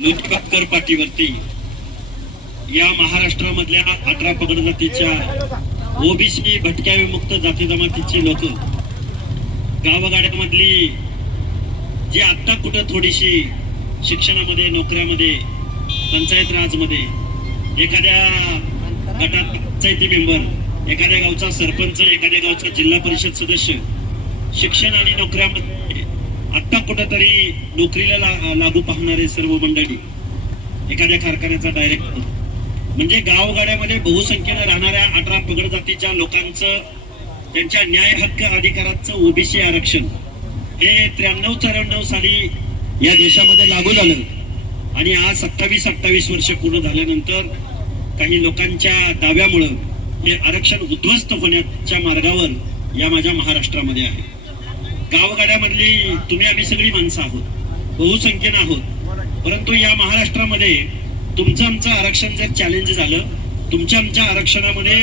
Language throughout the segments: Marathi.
लोककर पाटीवरती या महाराष्ट्रामधल्या अठरा पगड जातीच्या ओबीसी भटक्या विमुक्त जाती जमातीची लोक गावगाड्यामधली जी आत्ता कुठं थोडीशी शिक्षणामध्ये नोकऱ्यामध्ये पंचायत राजमध्ये एखाद्या गटात पंचायती मेंबर एखाद्या गावचा सरपंच एखाद्या गावचा जिल्हा परिषद सदस्य शिक्षण आणि नोकऱ्यामध्ये आत्ता कुठंतरी नोकरीला ला- लागू पाहणारे सर्व मंडळी एखाद्या कारखान्याचा डायरेक्टर म्हणजे गावगाड्यामध्ये बहुसंख्येनं राहणाऱ्या अठरा पगड जातीच्या लोकांचं त्यांच्या न्याय हक्क अधिकाराचं ओबीसी आरक्षण हे त्र्याण्णव चौऱ्याण्णव साली या देशामध्ये लागू झालं. आणि आज सत्तावीस अठ्ठावीस वर्ष पूर्ण झाल्यानंतर काही लोकांच्या दाव्यामुळं हे आरक्षण उद्ध्वस्त होण्याच्या मार्गावर या माझ्या महाराष्ट्रामध्ये आहे. गावगाड्यामधली तुम्ही आम्ही सगळी माणसं आहोत. बहुसंख्येनं आहोत. परंतु या महाराष्ट्रामध्ये तुमचं आमचं आरक्षण जर चॅलेंज झालं तुमच्या आमच्या आरक्षणामध्ये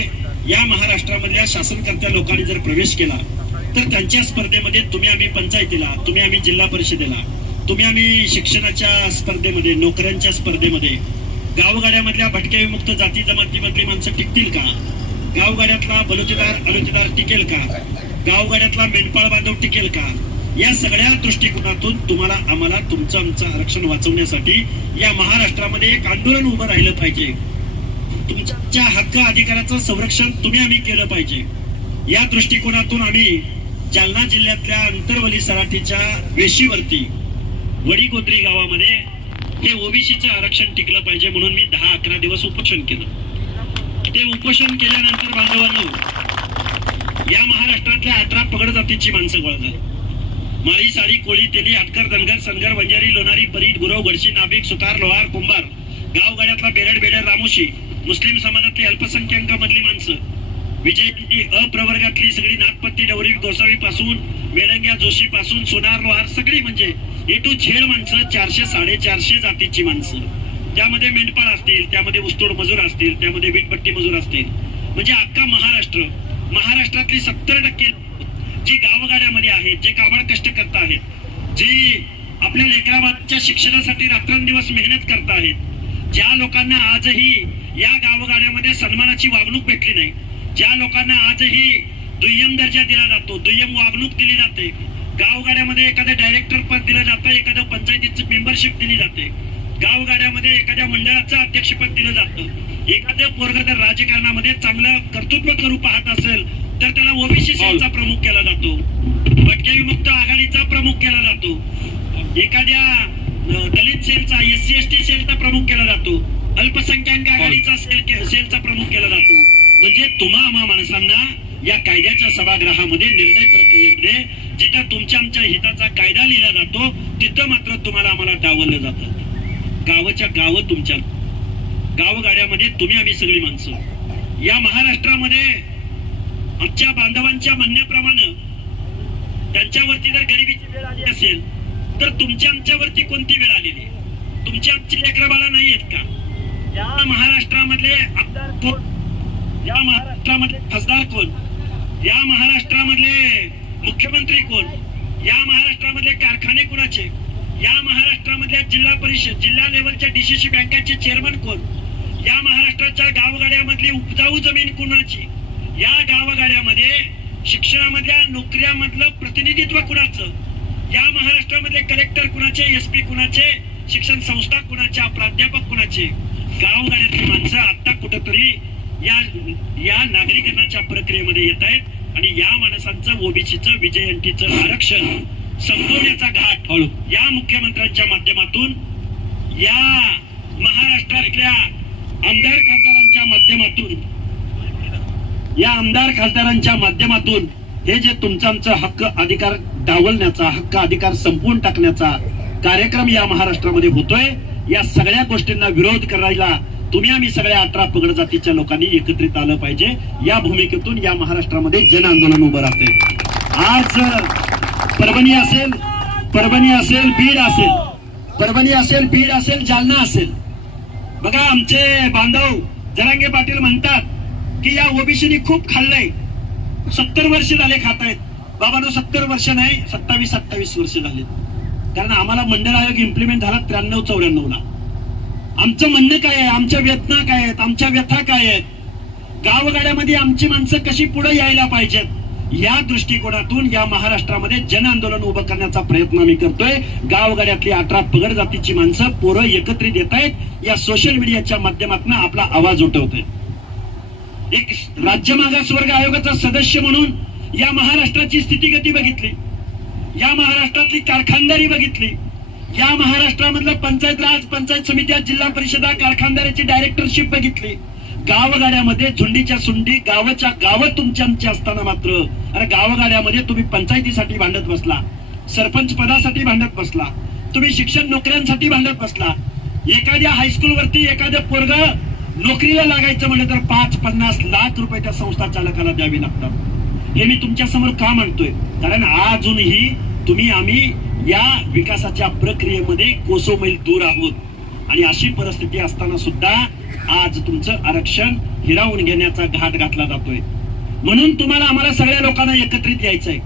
या महाराष्ट्रामधल्या शासनकर्त्या लोकांनी जर प्रवेश केला तर त्यांच्या स्पर्धेमध्ये तुम्ही आम्ही पंचायतीला तुम्ही आम्ही जिल्हा परिषदेला तुम्ही आम्ही शिक्षणाच्या स्पर्धेमध्ये नोकऱ्यांच्या स्पर्धेमध्ये गावगाड्यामधल्या भटक्या विमुक्त जाती जमातीमधली माणसं टिकतील का? गावगाड्यातला बलुतेदार अलुतेदार टिकेल का? गावगाड्यातला मेंढपाळ बांधव टिकेल का? या सगळ्या दृष्टिकोनातून तुम्हाला आम्हाला तुमचं आमचं आरक्षण वाचवण्यासाठी या महाराष्ट्रामध्ये एक आंदोलन उभं राहिलं पाहिजे. तुमच्या हक्क अधिकाराचं संरक्षण तुम्ही आम्ही केलं पाहिजे. या दृष्टिकोनातून आम्ही जालना जिल्ह्यातल्या अंतरवली सराठीच्या वेशीवरती वडीगोद्री गावामध्ये हे ओबीसीचं आरक्षण टिकलं पाहिजे म्हणून मी दहा अकरा दिवस उपोषण केलं. ते उपोषण केल्यानंतर बांधवांनो या महाराष्ट्रातल्या अठरा पगड जातीची माणसं गोळा झाली. माळी साडी कोळी तेली हटकर धनगर सनगर वंजारी लोणारी परीट गुरव गडशी नाभिक सुतार लोहार कुंभार गावगाड्यातला बेरड बेडर रामोशी मुस्लिम समाजातली अल्पसंख्याकामधली माणसं. विजयंती अप्रवर्गातली सगळी नागपत्ती डवरी गोसावी पासून वेडंग्या जोशी पासून सोनार लोहार सगळी म्हणजे ए टू झेड माणसं चारशे साडेचारशे जातीची माणसं. त्यामध्ये मेंढपाळ असतील त्यामध्ये उस्तोड मजूर असतील त्यामध्ये वीटपट्टी मजूर असतील. म्हणजे अख्खा महाराष्ट्र महाराष्ट्रातली सत्तर टक्के जी गावगाड्यामध्ये आहेत जे काबाड कष्ट करत आहेत जे आपल्या लेकराबाच्या शिक्षणासाठी रात्रंदिवस मेहनत करत आहेत ज्या लोकांना आजही या गावगाड्यामध्ये सन्मानाची वागणूक भेटली नाही ज्या लोकांना आजही दुय्यम दर्जा दिला जातो दुय्यम वागणूक दिली जाते गावगाड्यामध्ये एखादं डायरेक्टर पद दिलं जातं एखादं पंचायतीचं मेंबरशिप दिली जाते गावगाड्यामध्ये एखाद्या मंडळाचं अध्यक्षपद दिलं जातं. एखादं पोरग जर राजकारणामध्ये चांगलं कर्तृत्व करू पाहत असेल तर त्याला ओबीसी सेलचा प्रमुख केला जातो. भटक्या विमुक्त आघाडीचा प्रमुख केला जातो. एखाद्या दलित सेलचा एस सी एस टी सेलचा प्रमुख केला जातो. अल्पसंख्याक आघाडीचा सेल सेलचा प्रमुख केला जातो. म्हणजे तुम्हा आम्हा माणसांना या कायद्याच्या सभागृहामध्ये निर्णय प्रक्रियेमध्ये जिथं तुमच्या आमच्या हिताचा कायदा लिहिला जातो तिथं मात्र तुम्हाला आम्हाला डावललं जातं. गावाच्या गाव तुमच्या गावगाड्यामध्ये तुम्ही आम्ही सगळी माणसं. या महाराष्ट्रामध्ये आमच्या बांधवांच्या म्हणण्याप्रमाणे त्यांच्यावरती जर गरिबीची वेळ आली असेल तर तुमच्या आमच्यावरती कोणती वेळ आलेली? तुमची तुमच्या आमची लेकरबाला नाही आहेत का? या महाराष्ट्रामधले आमदार कोण? या महाराष्ट्रामधले खासदार कोण? या महाराष्ट्रामधले मुख्यमंत्री कोण? या महाराष्ट्रामधले कारखाने कोणाचे? या महाराष्ट्रामधल्या जिल्हा परिषद जिल्हा लेवलच्या डीसीसी बँकाचे चेअरमन कोण? या महाराष्ट्राच्या गावगाड्यामधली उपजाऊ जमीन कुणाची? या गावगाड्यामध्ये शिक्षणामधल्या नोकऱ्यामधलं प्रतिनिधित्व कुणाचं? या महाराष्ट्रामध्ये कलेक्टर कुणाचे एस पी कुणाचे शिक्षण संस्था कुणाच्या प्राध्यापक कुणाचे? गावगाड्यातली माणसं आता कुठंतरी या या नागरिकरणाच्या प्रक्रियेमध्ये येत आहेत आणि या माणसांचं ओबीसीचं विजयंतीचं आरक्षण संपवण्याचा घाट हळू. या मुख्यमंत्र्यांच्या माध्यमातून या महाराष्ट्रातल्या आमदार खासदारांच्या माध्यमातून या आमदार खासदारांच्या माध्यमातून हे जे तुमचा आमचा हक्क अधिकार डावलण्याचा हक्क अधिकार संपवून टाकण्याचा कार्यक्रम या महाराष्ट्रामध्ये होतोय या सगळ्या गोष्टींना विरोध करायला तुम्ही आम्ही सगळ्या अठरा पगड जातीच्या लोकांनी एकत्रित आलं पाहिजे या भूमिकेतून या महाराष्ट्रामध्ये जन आंदोलन उभं राहते आज परभणी असेल परभणी असेल बीड असेल. परभणी असेल बीड असेल जालना असेल. बघा आमचे बांधव जरांगे पाटील म्हणतात की या ओबीसीनी खूप खाल्लंय. सत्तर वर्ष झाले खात आहेत बाबांनो सत्तर वर्ष नाही सत्तावीस सत्तावीस वर्ष झाले कारण आम्हाला मंडळ आयोग इम्प्लिमेंट झाला त्र्याण्णव चौऱ्याण्णव ला. आमचं म्हणणं काय आहे? आमच्या वेदना काय आहेत? आमच्या व्यथा काय आहेत? गावगाड्यामध्ये आमची माणसं कशी पुढे यायला पाहिजेत? या दृष्टिकोनातून या महाराष्ट्रामध्ये जन आंदोलन उभं करण्याचा प्रयत्न आम्ही करतोय. गावगाड्यातली अठरा पगड जातीची माणसं पोरं एकत्रित येत आहेत. या सोशल मीडियाच्या माध्यमातून आपला आवाज उठवतोय. एक राज्य मागासवर्ग आयोगाचा सदस्य म्हणून या महाराष्ट्राची स्थितीगती बघितली. या महाराष्ट्रातली कारखानदारी बघितली. या महाराष्ट्रामधलं पंचायत राज पंचायत समित्या जिल्हा परिषदा कारखानदाराची डायरेक्टरशिप बघितली. गावगाड्यामध्ये झुंडीच्या सुंडी गावाच्या गाव तुमच्या असताना मात्र. अरे गावगाड्यामध्ये तुम्ही पंचायतीसाठी भांडत बसला सरपंच पदासाठी भांडत बसला तुम्ही शिक्षण नोकऱ्यांसाठी भांडत बसला. एखाद्या हायस्कूल वरती एखाद्या पोरग नोकरीला लागायचं म्हणलं तर पाच पन्नास लाख रुपये त्या संस्था चालकाला द्यावी लागतात. हे मी तुमच्यासमोर का म्हणतोय कारण अजूनही तुम्ही आम्ही या विकासाच्या प्रक्रियेमध्ये कोसो मैल दूर आहोत. आणि अशी परिस्थिती असताना सुद्धा आज तुमचं आरक्षण हिरावून घेण्याचा घाट घातला जातोय. म्हणून तुम्हाला आम्हाला सगळ्या लोकांना एकत्रित यायचंय.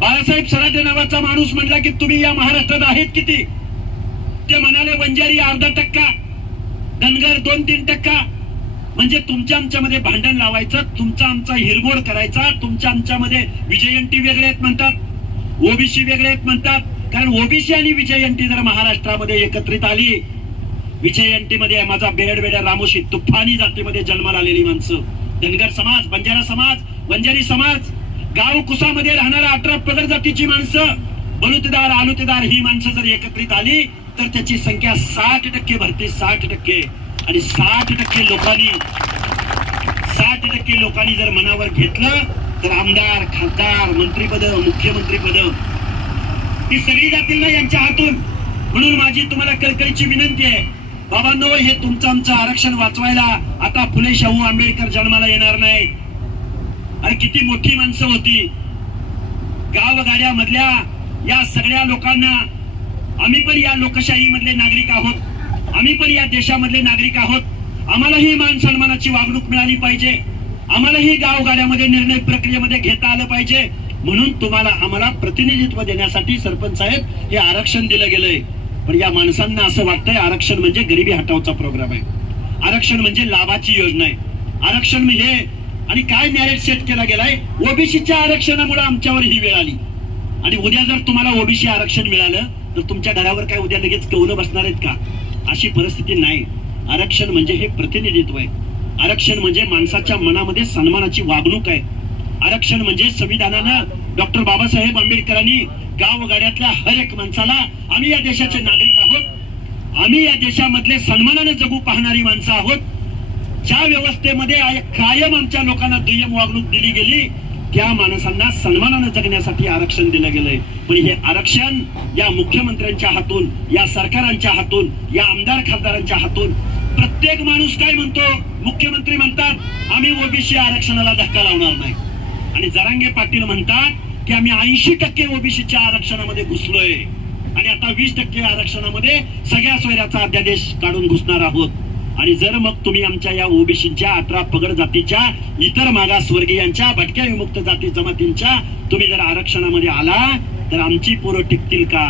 बाळासाहेब सराटे नावाचा माणूस म्हणला की तुम्ही या महाराष्ट्रात आहेत किती? ते म्हणाले वंजारी अर्धा टक्का धनगर दोन तीन टक्का. म्हणजे तुमच्या आमच्यामध्ये भांडण लावायचं तुमचा आमचा हिरमोड करायचा तुमच्या आमच्यामध्ये विजयंती वेगळे आहेत म्हणतात ओबीसी वेगळे आहेत म्हणतात. कारण ओबीसी आणि विजयंती जर महाराष्ट्रामध्ये एकत्रित आली विजयंतीमध्ये माझा बेरड बेडा रामोशी. तुफानी जातीमध्ये जन्माला आलेली माणसं. धनगर समाज बंजारा समाज बंजारी समाज. गाव कुसामध्ये राहणारा अठरा पदर जातीची माणसं. बलुतेदार आलुतेदार ही माणसं जर एकत्रित आली तर त्याची संख्या साठ टक्के भरते साठ टक्के. आणि साठ टक्के लोकांनी साठ टक्के लोकांनी जर मनावर घेतलं तर आमदार खासदार मंत्रीपद मुख्यमंत्रीपद ती सगळी जातील ना यांच्या हातून. म्हणून माझी तुम्हाला कळकळीची विनंती आहे. बाबांनो हे तुमचं आमचं आरक्षण वाचवायला आता फुले शाहू आंबेडकर जन्माला येणार नाही. अरे किती मोठी माणसं होती. गावगाड्यामधल्या या सगळ्या लोकांना आम्ही पण या लोकशाही मधले नागरिक आहोत. आम्ही पण या देशामधले नागरिक आहोत. आम्हालाही मान सन्मानाची वागणूक मिळाली पाहिजे. आम्हालाही गावगाड्यामध्ये निर्णय प्रक्रियेमध्ये घेता आलं पाहिजे. म्हणून तुम्हाला आम्हाला प्रतिनिधित्व देण्यासाठी सरपंच साहेब हे आरक्षण दिलं गेलंय. पण या माणसांना असं वाटतंय आरक्षण म्हणजे गरिबी हटावचा प्रोग्राम आहे. आरक्षण म्हणजे लाभाची योजना आहे. आरक्षण म्हणजे आणि काय मॅरेज सेट केला गेलाय? ओबीसीच्या आरक्षणामुळे आमच्यावर ही वेळ आली. आणि उद्या जर तुम्हाला ओबीसी आरक्षण मिळालं तर तुमच्या घरावर काय उद्या लगेच कौलं बसणार आहेत का? अशी परिस्थिती नाही. आरक्षण म्हणजे हे प्रतिनिधित्व आहे. आरक्षण म्हणजे माणसाच्या मनामध्ये सन्मानाची वागणूक आहे. आरक्षण म्हणजे संविधानानं डॉक्टर बाबासाहेब आंबेडकरांनी गावगाड्यातल्या हर एक माणसाला आम्ही या देशाचे नागरिक आहोत. आम्ही या देशामधले सन्मानाने जगू पाहणारी माणसं आहोत. ज्या व्यवस्थेमध्ये कायम आमच्या लोकांना दुय्यम वागणूक दिली गेली त्या माणसांना सन्मानानं जगण्यासाठी आरक्षण दिलं गेलंय. पण हे आरक्षण या मुख्यमंत्र्यांच्या हातून या सरकारांच्या हातून या आमदार खासदारांच्या हातून प्रत्येक माणूस काय म्हणतो? मुख्यमंत्री म्हणतात आम्ही ओबीसी आरक्षणाला धक्का लावणार नाही. आणि जरांगे पाटील म्हणतात की आम्ही ऐंशी टक्के ओबीसीच्या आरक्षणामध्ये घुसलोय. आणि आता वीस टक्के आरक्षणामध्ये सगळ्या सोयऱ्याचा अध्यादेश काढून घुसणार आहोत. आणि जर मग तुम्ही आमच्या या ओबीसीच्या अठरा पगड जातीच्या इतर मागासवर्गीयांच्या भटक्या विमुक्त जाती जमातींच्या तुम्ही जर आरक्षणामध्ये आला तर आमची पोरं टिकतील का?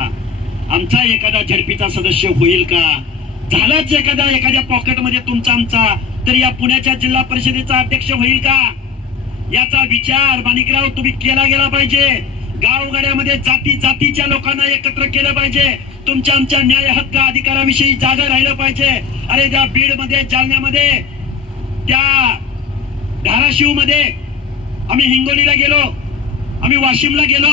आमचा एखादा झडपीचा सदस्य होईल का? झालाच एखाद्या एखाद्या पॉकेटमध्ये तुमचा आमचा तर या पुण्याच्या जिल्हा परिषदेचा अध्यक्ष होईल का? याचा विचार माणिकराव तुम्ही केला गेला पाहिजे. गावगाड्यामध्ये जाती जातीच्या लोकांना एकत्र केलं पाहिजे. तुमच्या आमच्या न्याय हक्क अधिकाराविषयी जागा राहिलं पाहिजे. अरे त्या बीडमध्ये जालन्यामध्ये त्या धाराशिवमध्ये आम्ही हिंगोलीला गेलो आम्ही वाशिमला गेलो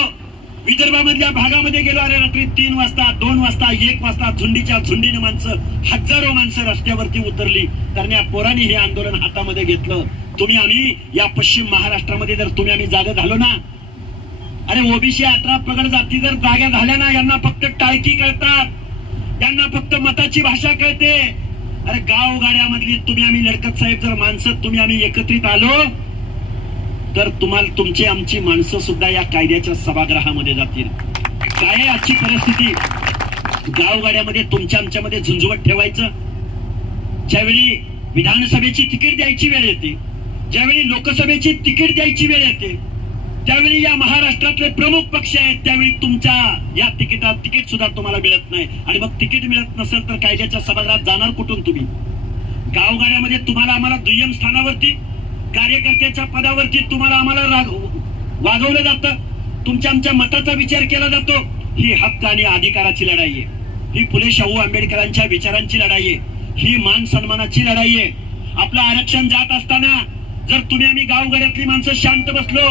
विदर्भामधल्या भागामध्ये गेलो अरे रात्री तीन वाजता दोन वाजता एक वाजता झुंडीच्या झुंडीने माणसं हजारो माणसं रस्त्यावरती उतरली. कारण या पोरांनी हे आंदोलन हातामध्ये घेतलं. तुम्ही आम्ही या पश्चिम महाराष्ट्रामध्ये जर तुम्ही आम्ही जागा झालो ना अरे ओबीसी अठरा पगड जाती जर जागा झाल्या ना यांना फक्त टाळकी कळतात. यांना फक्त मताची भाषा कळते. अरे गाव गाड्यामधली तुम्ही आम्ही लडकत साहेब जर माणसं तुम्ही आम्ही एकत्रित आलो तर तुम्हाला तुमची आमची माणसं सुद्धा या कायद्याच्या सभागृहामध्ये जातील. काय आहे आजची परिस्थिती? गावगाड्यामध्ये तुमच्या आमच्यामध्ये झुंझुवट ठेवायचं. ज्यावेळी विधानसभेची तिकीट द्यायची वेळ येते ज्यावेळी लोकसभेची तिकीट द्यायची वेळ येते त्यावेळी या महाराष्ट्रातले प्रमुख पक्ष आहेत त्यावेळी तुमच्या या तिकिटात तिकीट सुद्धा तुम्हाला मिळत नाही. आणि मग तिकीट मिळत नसेल तर कायद्याच्या सभागृहात जाणार कुठून तुम्ही? गावगाड्यामध्ये तुम्हाला आम्हाला दुय्यम स्थानावरती कार्यकर्त्याच्या पदावरती तुम्हाला आम्हाला राग- वागवलं जातं. तुमच्या आमच्या मताचा विचार केला जातो. ही हक्क आणि अधिकाराची लढाई आहे. ही फुले शाहू आंबेडकरांच्या विचारांची लढाई आहे. ही मान सन्मानाची लढाई आहे. आपलं आरक्षण जात असताना जर तुम्ही आम्ही गावगाड्यातली माणसं शांत बसलो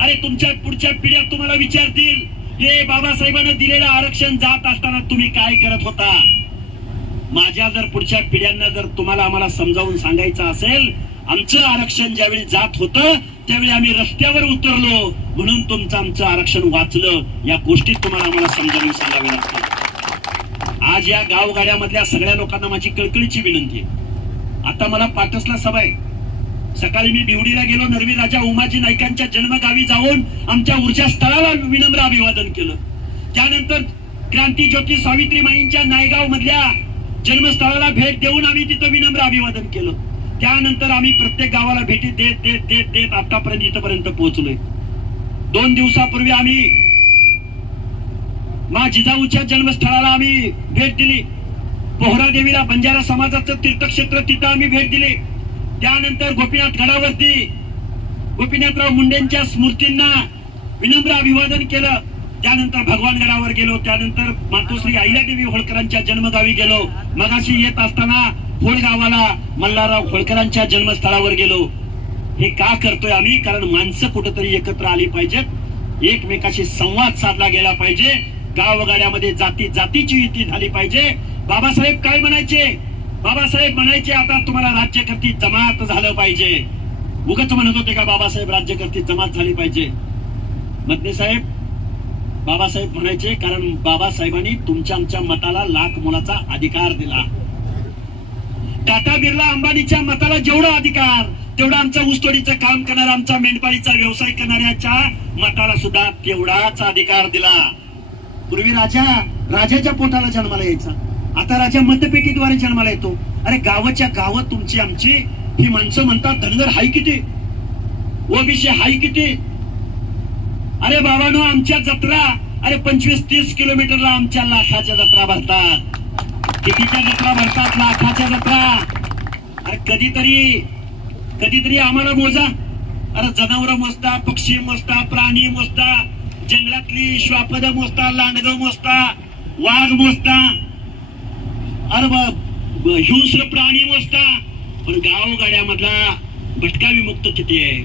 अरे तुमच्या पुढच्या पिढ्या तुम्हाला विचारतील हे बाबासाहेबांना दिलेलं आरक्षण जात असताना तुम्ही काय करत होता? माझ्या जर पुढच्या पिढ्यांना जर तुम्हाला आम्हाला समजावून सांगायचं असेल आमचं आरक्षण ज्यावेळी जात होतं त्यावेळी आम्ही रस्त्यावर उतरलो म्हणून तुमचं आमचं आरक्षण वाचलं. या गोष्टीत तुम्हाला आम्हाला समजावून सांगावे लागतील. आज या गावगाड्यामधल्या सगळ्या लोकांना माझी कळकळीची विनंती आहे. आता मला पाटसला सभा आहे. सकाळी मी बिवडीला गेलो नरवी राजा उमाजी नाईकांच्या जन्मगावी जाऊन आमच्या ऊर्जा स्थळाला विनम्र अभिवादन केलं. त्यानंतर क्रांती ज्योती सावित्रीमाईंच्या नायगाव मधल्या जन्मस्थळाला भेट देऊन आम्ही तिथं विनम्र अभिवादन केलं. त्यानंतर आम्ही प्रत्येक गावाला भेटी देत देत देत देत आतापर्यंत इथपर्यंत पोहोचलोय. दोन दिवसापूर्वी आम्ही मा जिजाऊच्या जन्मस्थळाला आम्ही भेट दिली. पोहरा देवीला बंजारा समाजाचं तीर्थक्षेत्र तिथं आम्ही भेट दिली. त्यानंतर गोपीनाथ गडावरती गोपीनाथराव मुंडेंच्या स्मृतींना विनम्र अभिवादन केलं. त्यानंतर भगवान गडावर गेलो. त्यानंतर मातोश्री अहिल्यादेवी होळकरांच्या जन्मगावी गेलो. मगाशी येत असताना होळ गावाला मल्हारराव होळकरांच्या जन्मस्थळावर गेलो. हे का करतोय आम्ही? कारण माणसं कुठंतरी एकत्र आली पाहिजेत. एकमेकाशी संवाद साधला गेला पाहिजे. गावगाड्यामध्ये जाती जातीची युती झाली पाहिजे. बाबासाहेब काय म्हणायचे? बाबासाहेब म्हणायचे आता तुम्हाला राज्यकर्ती जमात झालं पाहिजे. उगच म्हणत होते का बाबासाहेब राज्यकर्ती जमात झाली पाहिजे? मदने साहेब बाबासाहेब म्हणायचे कारण बाबासाहेबांनी तुमच्या आमच्या मताला लाख मोलाचा अधिकार दिला. टाटा बिर्ला अंबानीच्या मताला जेवढा अधिकार तेवढा आमचा ऊसतोडीचं काम करणारा आमचा मेंढपाळीचा व्यवसाय करणाऱ्याच्या मताला सुद्धा तेवढाच अधिकार दिला. पूर्वी राजा राजाच्या पोटाला जन्माला यायचा. आता राजा मतपेटीद्वारे जन्माला येतो. अरे गावाच्या गावात तुमची आमची ही माणसं म्हणतात धनगर हाय किती? ओबीसी हाय किती? अरे बाबानो आमच्या जत्रा अरे पंचवीस तीस किलोमीटरला आमच्या लाखाच्या जत्रा भरतात. कितीच्या जत्रा भरतात? लाखाच्या जत्रा. अरे कधीतरी कधीतरी आम्हाला मोजा. अरे जनावर मोजता पक्षी मोजता प्राणी मोजता जंगलातली श्वापद मोजता लांडग मोजता वाघ मोजता. अरे बाप हिंस्र प्राणी मोजता. पण गावगाड्यामधला भटका विमुक्त किती आहे?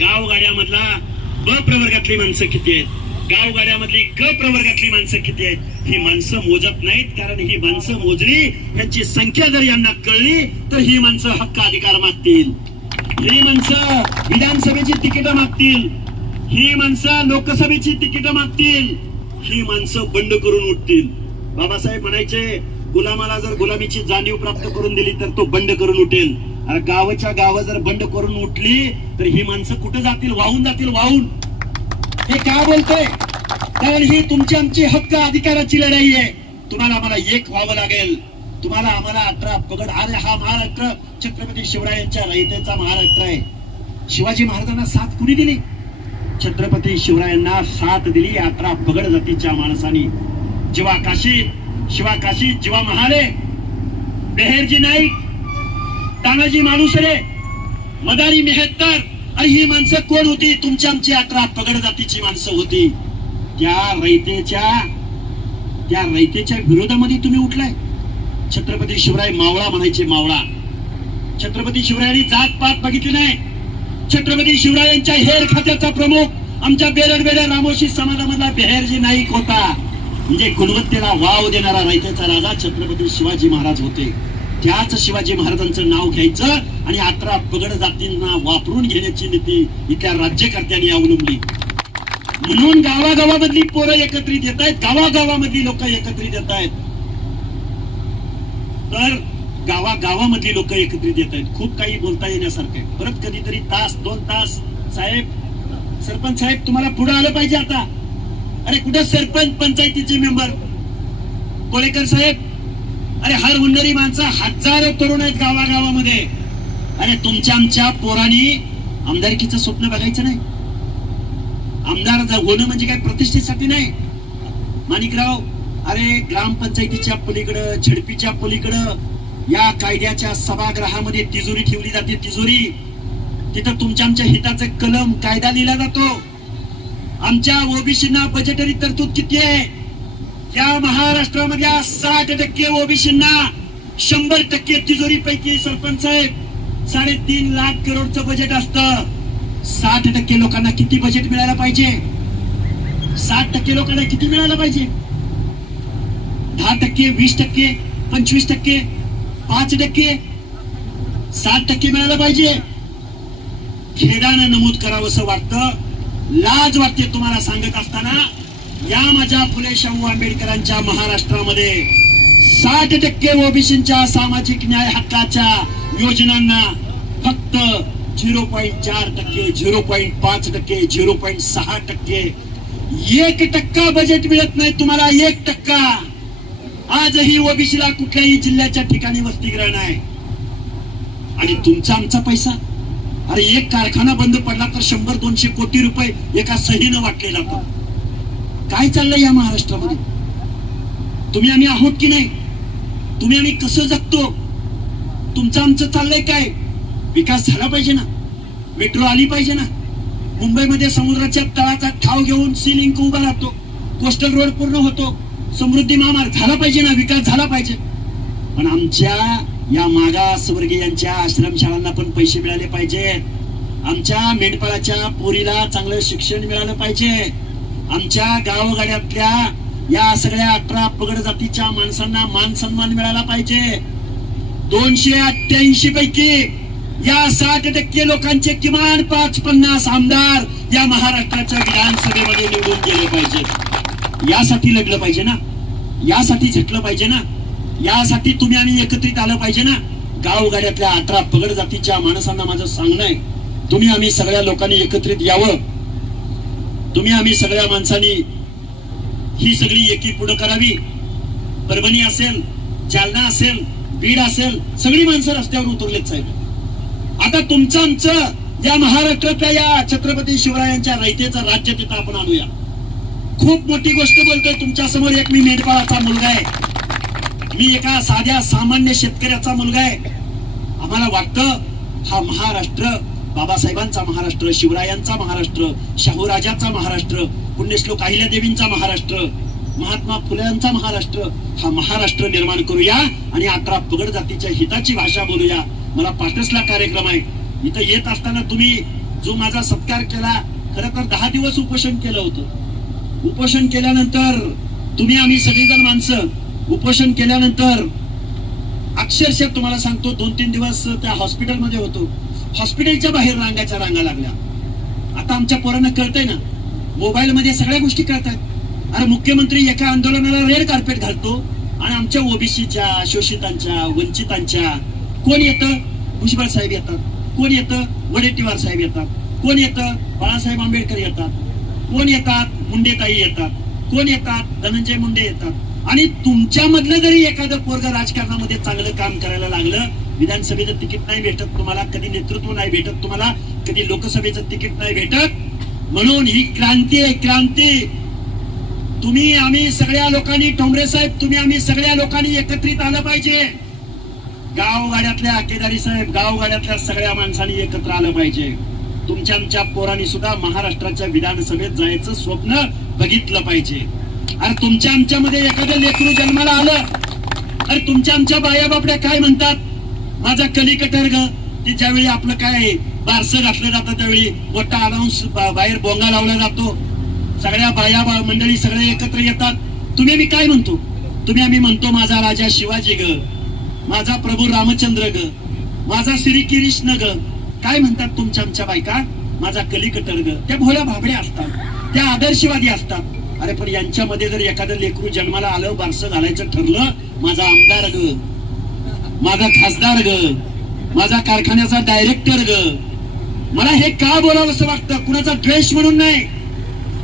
गावगाड्यामधला ब प्रवर्गातली माणसं किती आहेत? गावगाड्यामधली क प्रवर्गातली माणसं किती आहेत? ही माणसं मोजत नाहीत कारण ही माणसं मोजली यांची संख्या जर यांना कळली तर ही माणसं हक्क अधिकार मागतील. ही माणसं विधानसभेची तिकीट मागतील. ही माणसं लोकसभेची तिकीट मागतील. ही माणसं बंड करून उठतील. बाबासाहेब म्हणायचे गुलामाला जर गुलामीची जाणीव प्राप्त करून दिली तर तो बंड करून उठेल. गावाच्या गाव जर बंड करून उठली तर ही माणसं कुठे जातील? वाहून जातील वाहून. हे का बोलतोय? कारण ही तुमची आमची हक्क अधिकाराची लढाई आहे. तुम्हाला आम्हाला एक व्हावं लागेल. तुम्हाला आम्हाला अठरा पगड अरे हा महाराष्ट्र छत्रपती शिवरायांच्या रयतेचा महाराष्ट्र आहे. शिवाजी महाराजांना साथ कुणी दिली? छत्रपती शिवरायांना साथ दिली अठरा पगड जातीच्या माणसानी. जेव्हा काशी शिवा काशी जेव्हा महाले बेहेरजी नाईक तानाजी मालुसरे मदारी मेहत्तर अरे ही माणसं कोण होती? तुमची आमची अकरा पगड जातीची माणसं होती. त्या रयतेच्या त्या रयतेच्या विरोधामध्ये तुम्ही उठलाय. छत्रपती शिवराय मावळा म्हणायचे मावळा. छत्रपती शिवरायांनी जात पात बघितली नाही. छत्रपती शिवरायांच्या हेर खात्याचा प्रमुख आमच्या बेरड बेरड रामोशी समाजामधला बेहेरजी नाईक होता. म्हणजे गुणवत्तेला वाव देणारा रयतेचा राजा छत्रपती शिवाजी महाराज होते. त्याच शिवाजी महाराजांचं नाव घ्यायचं आणि अकरा पगड जातींना वापरून घेण्याची नीती इथल्या राज्यकर्त्यांनी अवलंबली. म्हणून गावागावामधली पोरं एकत्रित येत आहेत गावागावामधली लोक एकत्रित येत आहेत. तर गावागावामधली लोक एकत्रित येत आहेत. खूप काही बोलता येण्यासारखं आहे. परत कधीतरी तास दोन तास साहेब सरपंच साहेब तुम्हाला पुढे आलं पाहिजे आता. अरे कुठं सरपंच पंचायतीचे मेंबर कोळेकर साहेब अरे हर हुंडरी माणसं हजारो तरुण आहेत गावागावामध्ये. अरे तुमच्या आमच्या पोरांनी आमदारकीचं स्वप्न बघायचं नाही. आमदार जा- होणं म्हणजे काय प्रतिष्ठेसाठी नाही. माणिकराव अरे ग्रामपंचायतीच्या पलीकडं झडपीच्या पलीकडं या कायद्याच्या सभागृहामध्ये तिजोरी ठेवली जाते तिजोरी. तिथं तुमच्या आमच्या हिताचे कलम कायदा लिहिला जातो. आमच्या ओबीसीना बजेटरी तरतूद किती आहे? या महाराष्ट्रामधल्या साठ टक्के ओबीसींना शंभर टक्के तिजोरी पैकी सरपंच साहेब साडेतीन लाख करोडचं बजेट असतं. साठ टक्के लोकांना किती बजेट मिळायला पाहिजे? साठ टक्के लोकांना किती मिळायला पाहिजे? दहा टक्के वीस टक्के पंचवीस टक्के पाच टक्के सात टक्के मिळायला पाहिजे? खेदानं नमूद करावंसं वाटतं. लाज वाटते तुम्हाला सांगत असताना या माझ्या फुले शाहू आंबेडकरांच्या महाराष्ट्रामध्ये साठ टक्के ओबीसींच्या सामाजिक न्याय हक्काच्या योजनांना फक्त झिरो पॉईंट चार टक्के झिरो पॉईंट पाच टक्के झिरो पॉईंट सहा टक्के. एक टक्का बजेट मिळत नाही तुम्हाला एक टक्का. आजही ओबीसीला कुठल्याही जिल्ह्याच्या ठिकाणी वसतिगृह आहे आणि तुमचा आमचा पैसा? अरे एक कारखाना बंद पडला तर शंभर दोनशे कोटी रुपये एका सहीनं वाटले जातात. काय चाललंय या महाराष्ट्रामध्ये? तुम्ही आम्ही आहोत की नाही? तुम्ही आम्ही कसं जगतो? तुमचं आमचं चाललंय काय? विकास झाला पाहिजे ना? मेट्रो आली पाहिजे ना? मुंबईमध्ये समुद्राच्या तळाचा ठाव घेऊन सी लिंक उभा राहतो. कोस्टल रोड पूर्ण होतो. समृद्धी महामार्ग झाला पाहिजे ना? विकास झाला पाहिजे. पण आमच्या या मागासवर्गीयांच्या आश्रमशाळांना पण पैसे मिळाले पाहिजे. आमच्या मेंढपाळाच्या पोरीला चांगलं शिक्षण मिळालं पाहिजे. आमच्या गावगाड्यातल्या या सगळ्या अठरा पगड जातीच्या माणसांना मान सन्मान मिळाला पाहिजे. दोनशे अठ्ठ्याऐंशी पैकी या साठ टक्के लोकांचे किमान पाच पन्नास आमदार या महाराष्ट्राच्या विधानसभेमध्ये निवडून गेले पाहिजे यासाठी लढलं पाहिजे ना? यासाठी झटलं पाहिजे ना? यासाठी तुम्ही आम्ही एकत्रित आलं पाहिजे ना. गावगाड्यातल्या अठरा पगड जातीच्या माणसांना माझं सांगणं आहे. तुम्ही आम्ही सगळ्या लोकांनी एकत्रित यावं. तुम्ही आम्ही सगळ्या माणसांनी ही सगळी एकी पुढे करावी. परभणी असेल जालना असेल बीड असेल सगळी माणसं रस्त्यावर उतरलेत साहेब. आता तुमचं आमचं या महाराष्ट्रातल्या या छत्रपती शिवरायांच्या रयतेचं राज्य तिथं आपण आणूया. खूप मोठी गोष्ट बोलतोय तुमच्यासमोर एक मी मेंढपाळाचा मुलगा आहे. मी एका साध्या सामान्य शेतकऱ्याचा मुलगा आहे. आम्हाला वाटतं हा महाराष्ट्र बाबासाहेबांचा महाराष्ट्र शिवरायांचा महाराष्ट्र शाहूराजाचा महाराष्ट्र पुण्यश्लोक अहिल्यादेवींचा महाराष्ट्र महात्मा फुल्यांचा महाराष्ट्र हा महाराष्ट्र निर्माण करूया आणि अकरा पगड जातीच्या हिताची भाषा बोलूया. मला पाटसला कार्यक्रम आहे. इथं येत असताना तुम्ही जो माझा सत्कार केला खरं तर दहा दिवस उपोषण केलं होतं. उपोषण केल्यानंतर तुम्ही आम्ही सगळीजण माणसं उपोषण केल्यानंतर अक्षरशः तुम्हाला सांगतो दोन तीन दिवस त्या हॉस्पिटलमध्ये होतो. हॉस्पिटलच्या बाहेर रांगाच्या रांगा लागल्या. आता आमच्या पोरांना कळतंय ना मोबाईल मध्ये सगळ्या गोष्टी कळतात. अरे मुख्यमंत्री एका आंदोलनाला रेड कार्पेट घालतो आणि आमच्या ओबीसीच्या शोषितांच्या वंचितांच्या कोण येतं? भुजबळ साहेब येतात. कोण येतं? वडेट्टीवार साहेब येतात. कोण येतं? बाळासाहेब आंबेडकर येतात. कोण येतात? मुंडेताई येतात. कोण येतात? धनंजय मुंडे येतात. आणि तुमच्यामधलं जरी एखादं पोरग राजकारणामध्ये चांगलं काम करायला लागलं विधानसभेचं तिकीट नाही भेटत तुम्हाला कधी नेतृत्व नाही भेटत तुम्हाला कधी लोकसभेचं तिकीट नाही भेटत म्हणून ही क्रांती आहे क्रांती. तुम्ही आम्ही सगळ्या लोकांनी टोंबरे साहेब तुम्ही आम्ही सगळ्या लोकांनी एकत्रित आलं पाहिजे. गावगाड्यातल्या केदारी साहेब गावगाड्यातल्या सगळ्या माणसांनी एकत्र आलं पाहिजे. तुमच्या आमच्या पोरांनी सुद्धा महाराष्ट्राच्या विधानसभेत जायचं स्वप्न बघितलं पाहिजे. अरे तुमच्या आमच्यामध्ये एखादं लेकरू जन्माला आलं अरे तुमच्या आमच्या बाया बापड्या काय म्हणतात? माझा कलिकटर ग की ज्यावेळी आपलं काय बारसं घातलं जातं त्यावेळी मोठा अनाऊन्स बाहेर बोंगा लावला जातो. सगळ्या बाया मंडळी सगळे एकत्र येतात. तुम्ही मी काय म्हणतो? तुम्ही आम्ही म्हणतो माझा राजा शिवाजी ग माझा प्रभू रामचंद्र ग माझा श्री कृष्ण ग. काय म्हणतात तुमच्या आमच्या बायका? माझा कलिकटर ग. त्या भोळ्या भाबड्या असतात. त्या आदर्शवादी असतात. अरे पण यांच्यामध्ये जर एखादं लेकरू जन्माला आलं बारसं घालायचं ठरलं माझा आमदार ग. माझा खासदार ग. माझा कारखान्याचा डायरेक्टर ग. मला हे का बोलावं असं वाटतं? कुणाचा द्वेष म्हणून नाही.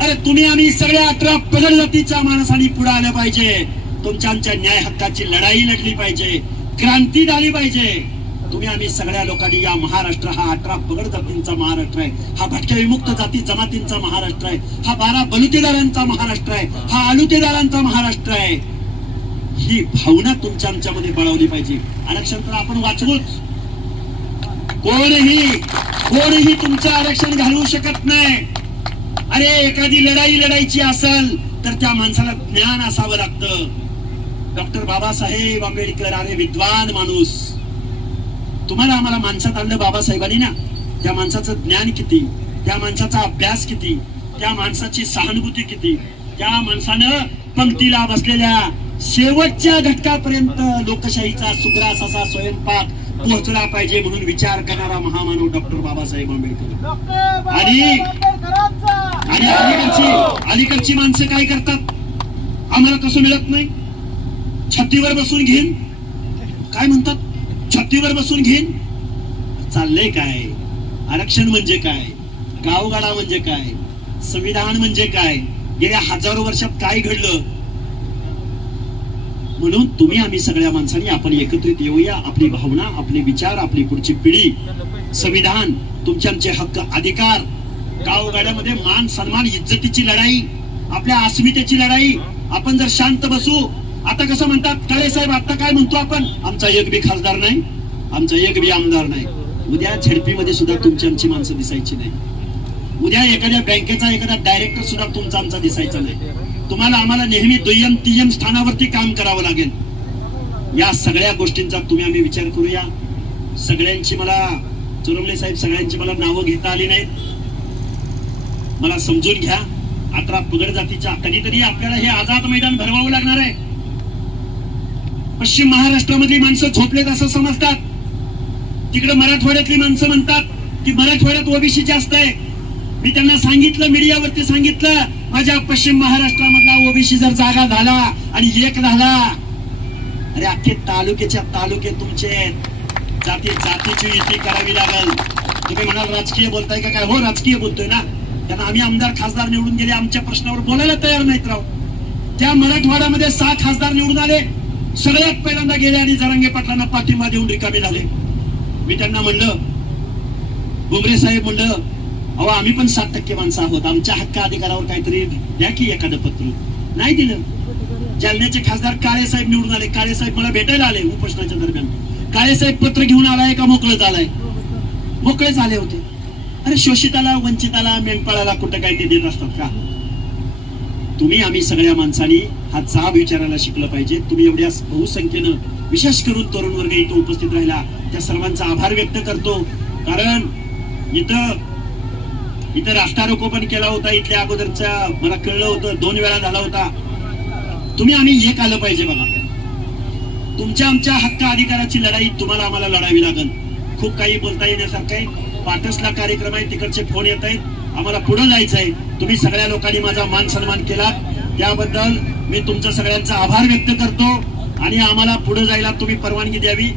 अरे तुम्ही आम्ही सगळ्या अठरा पगड जातीच्या माणसांनी पुढे आलं पाहिजे. तुमच्या आमच्या न्याय हक्काची लढाई लढली पाहिजे. क्रांती झाली पाहिजे. तुम्ही आम्ही सगळ्या लोकांनी या महाराष्ट्र हा अठरा पगड जातींचा महाराष्ट्र आहे. हा भटक्या विमुक्त जाती जमातींचा महाराष्ट्र आहे. हा बारा बलुतेदारांचा महाराष्ट्र आहे. हा आलुतेदारांचा महाराष्ट्र आहे. ही भावना तुमच्या आमच्यामध्ये बळवली पाहिजे. आरक्षण तर आपण वाचवूच. कोणही कोणही तुमचं आरक्षण घालवू शकत नाही. अरे एखादी लढाई लढायची असेल तर त्या माणसाला ज्ञान असावं लागतं. डॉक्टर बाबासाहेब आंबेडकर अरे विद्वान माणूस. तुम्हाला आम्हाला माणसात आणलं बाबासाहेबांनी ना त्या माणसाचं ज्ञान किती त्या माणसाचा अभ्यास किती त्या माणसाची सहानुभूती किती त्या माणसानं पंक्तीला बसलेल्या शेवटच्या घटकापर्यंत लोकशाहीचा सुग्रास असा स्वयंपाक पोहोचला पाहिजे म्हणून विचार करणारा महामानव डॉक्टर बाबासाहेब आंबेडकर. आणि- आणि अलीकडची अलीकडची माणसं काय करतात? आम्हाला कसं मिळत नाही. छत्तीवर बसून घेईन. काय म्हणतात? छत्तीवर बसून घेईन. चाललंय काय? आरक्षण म्हणजे काय? गावगाडा म्हणजे काय? संविधान म्हणजे काय? गेल्या हजारो वर्षात काय घडलं? म्हणून तुम्ही आम्ही सगळ्या माणसांनी आपण एकत्रित येऊया. आपली भावना आपले विचार आपली पुढची पिढी. संविधान तुमचे आमचे हक्क अधिकार. गावगाड्यामध्ये मान सन्मान इज्जतीची लढाई. आपल्या अस्मितेची लढाई. आपण जर शांत बसू. आता कसं म्हणतात काळे साहेब आता काय म्हणतो आपण? आमचा एक बी खासदार नाही. आमचा एक बी आमदार नाही. उद्या झेडपीमध्ये सुद्धा तुमची आमची माणसं दिसायची नाही. उद्या एखाद्या बँकेचा एखादा डायरेक्टर सुद्धा तुमचा आमचा दिसायचा नाही. तुम्हाला आम्हाला नेहमी दुय्यम तिय्यम स्थानावरती काम करावं लागेल. या सगळ्या गोष्टींचा तुम्ही आम्ही विचार करूया. सगळ्यांची मला चुरमले साहेब सगळ्यांची मला नावं घेता आली नाहीत. मला समजून घ्या. अकरा पगड जातीच्या कधीतरी आपल्याला हे आझाद मैदान भरवावं लागणार आहे. पश्चिम महाराष्ट्रामधली माणसं झोपलेत असं समजतात. तिकडे मराठवाड्यातली माणसं म्हणतात की मराठवाड्यात ओबीसी जास्त आहे. मी त्यांना सांगितलं मीडियावरती सांगितलं माझ्या पश्चिम महाराष्ट्रामधला ओबीसी जर जागा झाला आणि एक झाला अरे अख्खे तालुक्याच्या तालुके तुमचे जाती जातीची युती करावी लागल. तुम्ही म्हणाल राजकीय बोलताय का काय? हो राजकीय बोलतोय ना. त्यांना आम्ही आमदार खासदार निवडून गेले आमच्या प्रश्नावर बोलायला तयार नाहीत राव. त्या मराठवाड्यामध्ये सहा खासदार निवडून आले. सगळ्यात पहिल्यांदा गेले आणि जरांगे पाटलांना पाठिंबा देऊन रिकामे झाले. मी त्यांना म्हणलं बुमरे साहेब म्हणलं अहो आम्ही पण सात टक्के माणसं आहोत. आमच्या हक्क अधिकारावर काहीतरी द्या की एखादं पत्र. नाही दिलं. जालन्याचे खासदार काळे साहेब निवडून आले. काळे साहेब मला भेटायला आले उपोषणाच्या दरम्यान. काळे साहेब पत्र घेऊन आलाय का मोकळच आलाय मोकळेच आले होते. अरे शोषिताला वंचिताला मेंढपाळाला कुठं काय ते देत असतात का? तुम्ही आम्ही सगळ्या माणसांनी हा जाब विचारायला शिकलं पाहिजे. तुम्ही एवढ्या बहुसंख्येनं विशेष करून तरुण वर्ग इथं उपस्थित राहिला. त्या सर्वांचा आभार व्यक्त करतो. कारण इथं इथं रास्तारोको पण केला होता इथल्या अगोदरच्या मला कळलं होतं दोन वेळा झाला होता. तुम्ही आम्ही एक आलं पाहिजे बघा. तुमच्या आमच्या हक्क अधिकाराची लढाई तुम्हाला आम्हाला लढावी लागल. खूप काही बोलता येण्यासारखं आहे. पाटसला कार्यक्रम आहे तिकडचे फोन येत आहेत. आम्हाला पुढे जायचं आहे. तुम्ही सगळ्या लोकांनी माझा मान सन्मान केला त्याबद्दल मी तुमचा सगळ्यांचा आभार व्यक्त करतो. आणि आम्हाला पुढे जायला तुम्ही परवानगी द्यावी.